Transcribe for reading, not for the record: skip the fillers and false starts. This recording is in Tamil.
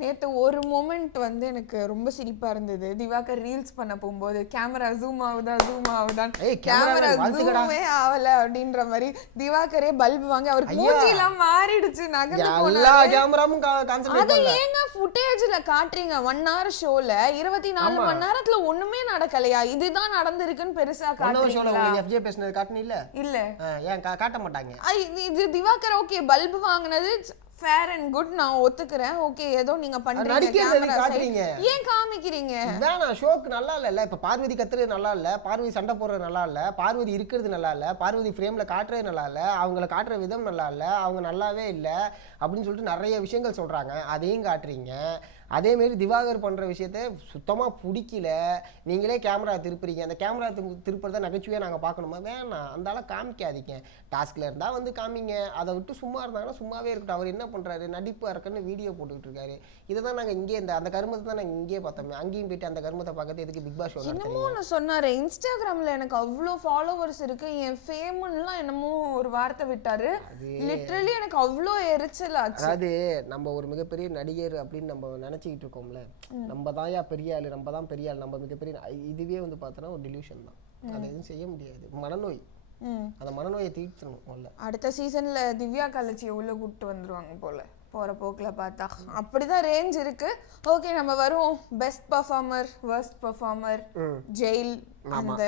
நேத்து ஒரு மொமெண்ட் வந்து எனக்கு ரொம்ப சிரிப்பா இருந்தது. திவாகர் ரீல்ஸ் பண்ண போகும்போது கேமரா ஜூம் ஆகுதான் கேமரா ஜூமே ஆகல அப்படின்ற மாதிரி திவாகரே பல்ப் வாங்கி அவருக்கு மூஞ்சி எல்லாம் மாறிடுச்சு நகர்ந்து போனாரு. அது ஏங்க ஃபுட்டேஜ்ல காட்டுறீங்க 1 hour ஷோல 24 மணி நேரத்துல ஒண்ணுமே நடக்கலையா? இதுதான் நடந்திருக்குன்னு பெருசா காட்டுறீங்களா? இல்ல ஏன் காட்ட மாட்டாங்க. இது திவாகர் ஓகே பல்ப் வாங்குனது ஃபேர் அண்ட் குட், நான் ஒத்துக்கிறேன். ஓகே ஏதோ நீங்க பண்றீங்க, ஏன் காமிக்கிறீங்க? வேணாம், ஷோக்கு நல்லா இல்ல. இப்ப பார்வதி கத்துறது நல்லா இல்ல, பார்வதி சண்டை போடுறது நல்லா இல்ல, பார்வதி இருக்கிறது நல்லா இல்ல, பார்வதி ஃப்ரேம்ல காட்டுறது நல்லா இல்ல, அவங்கள காட்டுற விதம் நல்லா இல்ல, அவங்க நல்லாவே இல்ல அப்படின்னு சொல்லிட்டு நிறைய விஷயங்கள் சொல்றாங்க. அதையும் காட்டுறீங்க. அதே மாதிரி திவாகர் பண்ற விஷயத்த சுத்தமா பிடிக்கல. நீங்களே கேமரா திருப்புறீங்க. அந்த கேமரா திருப்புறத நகைச்சுவையா நாங்க பார்க்கணுமா? வேணாம், அந்த ஆளை காமிக்காதீங்க. டாஸ்க்ல இருந்தா வந்து காமிங்க. அதை விட்டு சும்மா இருந்தாங்கன்னா சும்மாவே இருக்கட்டும். அவர் என்ன பண்றாரு, நடிப்பு அரக்கன்னு வீடியோ போட்டுக்கிட்டு இருக்காரு. இதுதான் நாங்க இங்கே அந்த கருமத்தை தான் நாங்க இங்கே பார்த்தோமே. அங்கேயும் போயிட்டு அந்த கருமத்தை பார்க்கறது எதுக்கு பிக் பாஸ் ஷோ? என்னமோ நான் சொன்னாரு இன்ஸ்டாகிராம்ல எனக்கு அவ்வளோ ஃபாலோவர்ஸ் இருக்கு, என் ஃபேம்லாம் என்னமோ ஒரு வார்த்தை விட்டாரு. லிட்டரலி எனக்கு அவ்வளோ எரிச்சல் ஆச்சு. அதாவது நம்ம ஒரு மிகப்பெரிய நடிகர் அப்படின்னு நம்ம நினைச்சிக்கிட்டு இருக்கோம்ல, நம்ம தான் பெரிய ஆளு, நம்ம தான் பெரிய ஆள், நம்ம மிகப்பெரிய, இதுவே வந்து பார்த்தோன்னா ஒரு டிலூஷன் தான். அதை எதுவும் செய்ய முடியாது. மனநோய். அந்த மனநோயை தீர்த்தணும். அடுத்த சீசன்ல திவ்யா கலச்சியை உள்ள கூப்பிட்டு வந்துருவாங்க போல போற போக்குல பார்த்தா. அப்படிதான் ரேஞ்ச் இருக்கு. ஓகே நம்ம வருவோம். Best performer, worst performer, jail, அந்த